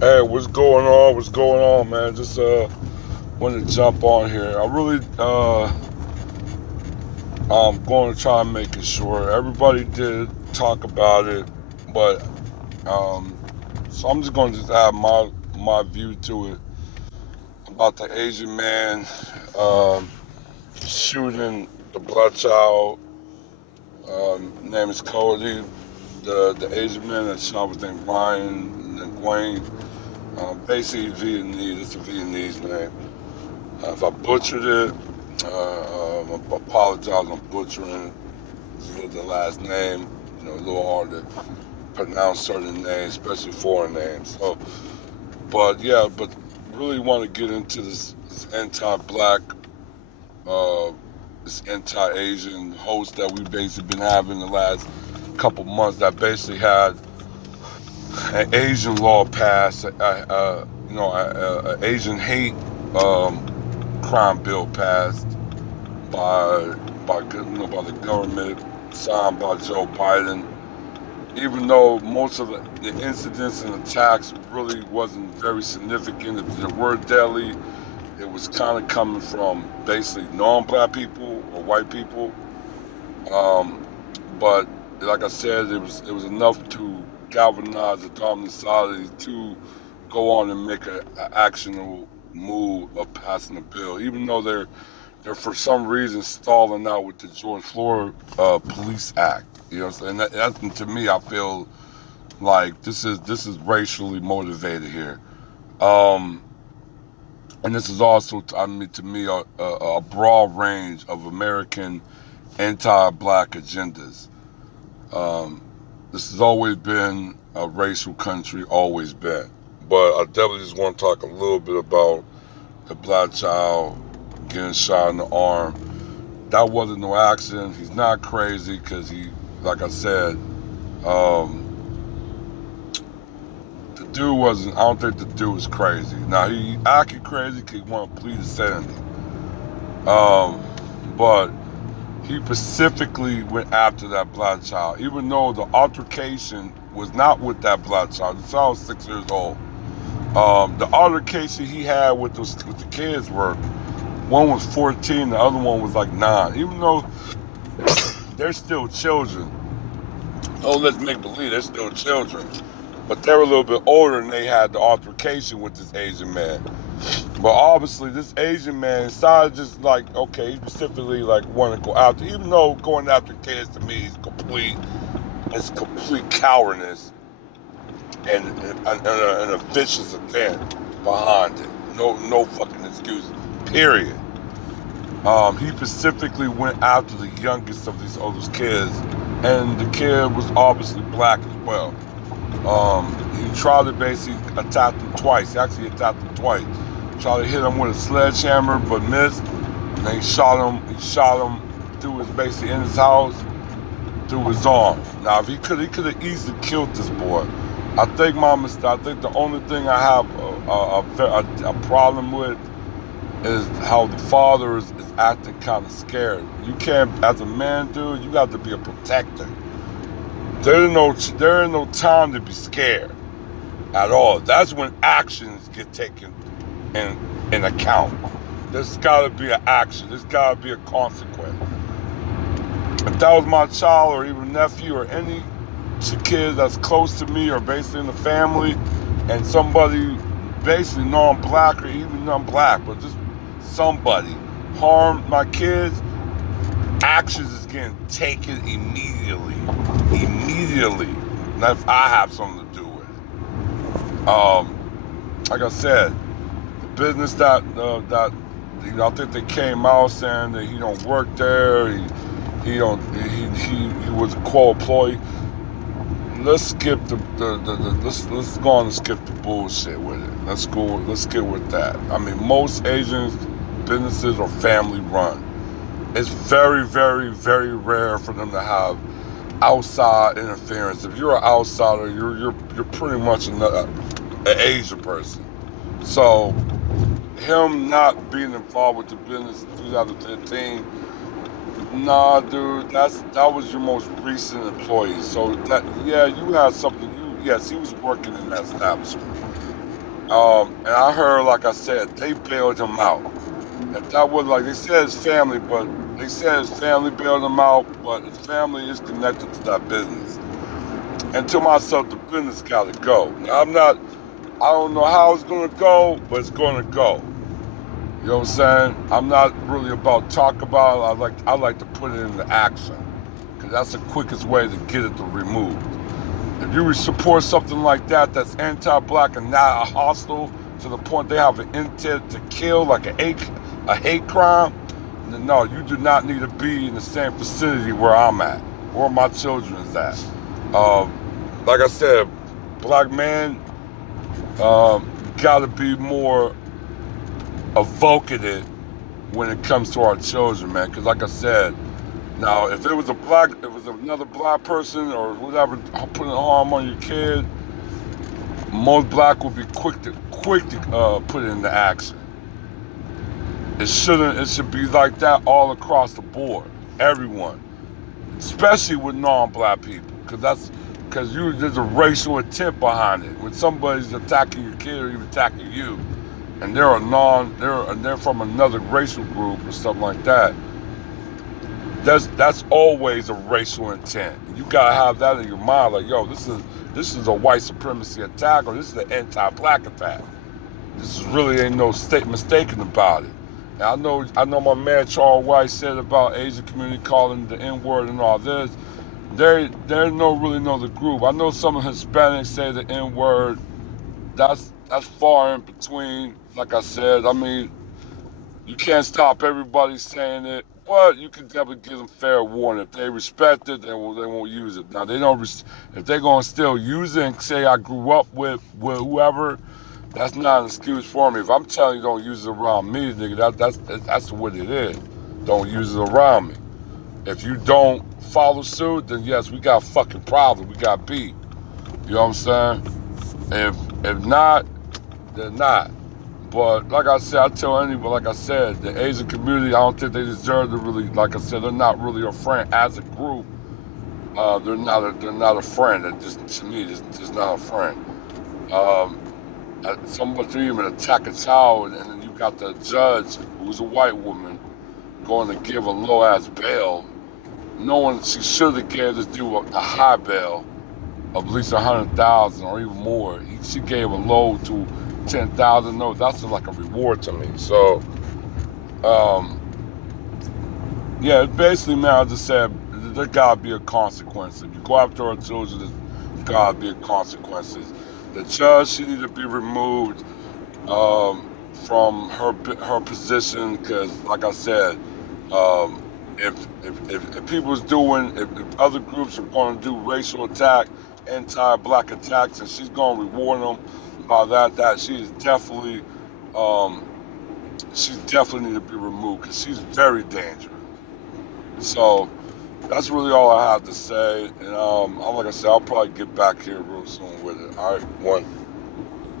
Hey, what's going on? What's going on, man? Just wanted to jump on here. I really going to try and make it short. Everybody did talk about it, but um so I'm just going to just add my view to it about the Asian man um shooting the blood child. Name is Cody. The Asian man that shot was named Ryan and then Gwen. Basically Vietnamese. It's a Vietnamese name. If I butchered it, I apologize. I'm butchering the last name. A little hard to pronounce certain names, especially foreign names. So, but yeah, but really want to get into this anti-black, uh, this anti-Asian host that we've basically been having the last couple months. That basically had an Asian law passed, Asian hate um, crime bill passed by by the government, signed by Joe Biden. Even though most of the incidents and attacks really wasn't very significant, if they were deadly, it was kind of coming from basically non-black people or white people. Um, but like I said, it was enough to galvanize the dominant society to go on and make an actionable move of passing the bill, even though they're for some reason stalling out with the George Floyd Police Act. You know, and that to me, I feel like this is racially motivated here, um, and this is also, I mean, to me, a broad range of American anti-black agendas. Um, this has always been a racial country, always been. But I definitely just want to talk a little bit about the black child getting shot in the arm. That wasn't no accident. He's not crazy because like I said, um, the dude wasn't. I don't think the dude was crazy. Now he acted crazy because he wanted to plead insanity. Um, but he specifically went after that black child, even though the altercation was not with that black child. The child was 6 years old. The altercation he had with the kids were, one was 14, the other one was like 9. Even though they're still children, oh, let's make believe they're still children. But they were a little bit older and they had the altercation with this Asian man. But obviously, this Asian man decided just like, okay, he specifically like wanted to go after, even though going after kids to me is complete cowardice and a vicious intent behind it. No fucking excuse. Period. He specifically went after the youngest of these oldest kids, and the kid was obviously black as well. He tried to basically attack them twice. He actually attacked them twice. Tried to hit him with a sledgehammer, but missed. And then he shot him. He shot him through his basically in his house through his arm. Now, if he could have easily killed this boy. I think my mistake. I think the only thing I have a problem with is how the father is acting kind of scared. You can't, as a man, dude, you got to be a protector. There is no time to be scared at all. That's when actions get taken in in account. There's got to be an action. There's got to be a consequence. If that was my child or even nephew or any kid that's close to me or basically in the family, and somebody basically non-black or even non-black, but just somebody harmed my kids, actions is getting taken immediately. Immediately. Now, if I have something to do with it. Like I said, the business that I think they came out saying that he don't work there. He don't he was a co-employee. Let's skip let's go on and skip the bullshit with it. Let's get with that. I mean, most Asian businesses are family run. It's very, very, very rare for them to have outside interference. If you're an outsider, you're pretty much an Asian person. So him not being involved with the business in 2015, nah, dude, that was your most recent employee. So that, yeah, you had something. Yes, he was working in that establishment. And I heard, like I said, they bailed him out. If that was like they said his family, but they said his family bailed him out, but his family is connected to that business. And to myself, the business gotta go. Now, I don't know how it's gonna go, but it's gonna go. You know what I'm saying? I'm not really about talk about it. I like to put it into action. Because that's the quickest way to get it removed. If you support something like that that's anti-black and not a hostile to the point they have an intent to kill, like a hate crime, then no, you do not need to be in the same vicinity where I'm at, where my children is at. Um, like I said, black men got to be more evocative when it comes to our children, man. Because like I said, now if it was another black person or whatever putting harm on your kid, most black would be quick to put it into action. It shouldn't. It should be like that all across the board, everyone, especially with non-black people, because there's a racial intent behind it. When somebody's attacking your kid or even attacking you, and they're from another racial group or something like that, that's always a racial intent. You gotta have that in your mind, like, yo, this is a white supremacy attack, or this is an anti-black attack. This is really ain't no mistaken about it. And I know my man Charles White said about Asian community calling the N-word and all this. They no really know the group. I know some Hispanics say the N-word. That's far in between. Like I said, I mean, you can't stop everybody saying it, but you can definitely give them fair warning. If they respect it, they won't use it. Now they don't. If they're gonna still use it and say I grew up with whoever, that's not an excuse for me. If I'm telling you don't use it around me, nigga, that's what it is. Don't use it around me. If you don't follow suit, then yes, we got a fucking problem. We got beat. You know what I'm saying? If not, then not. But like I said, I tell anybody, like I said, the Asian community, I don't think they deserve to really, like I said, they're not really a friend as a group. They're not a friend. They're just, to me, just not a friend. Um, Somebody even attack a child, and then you got the judge, who's a white woman, going to give a low ass bail, knowing she should have gave this dude a high bail of at least 100,000 or even more. She gave a low to 10,000. No, that's like a reward to me. So, um, yeah, basically, man, I just said there gotta be a consequence. If you go after our children, there's gotta be a consequences. The judge, she need to be removed from her position, because, like I said, um, if people's doing, if other groups are going to do racial attack, anti-black attacks, and she's going to reward them by that um, she definitely need to be removed, because she's very dangerous. So that's really all I have to say. And like I said, I'll probably get back here real soon with it. All right, one.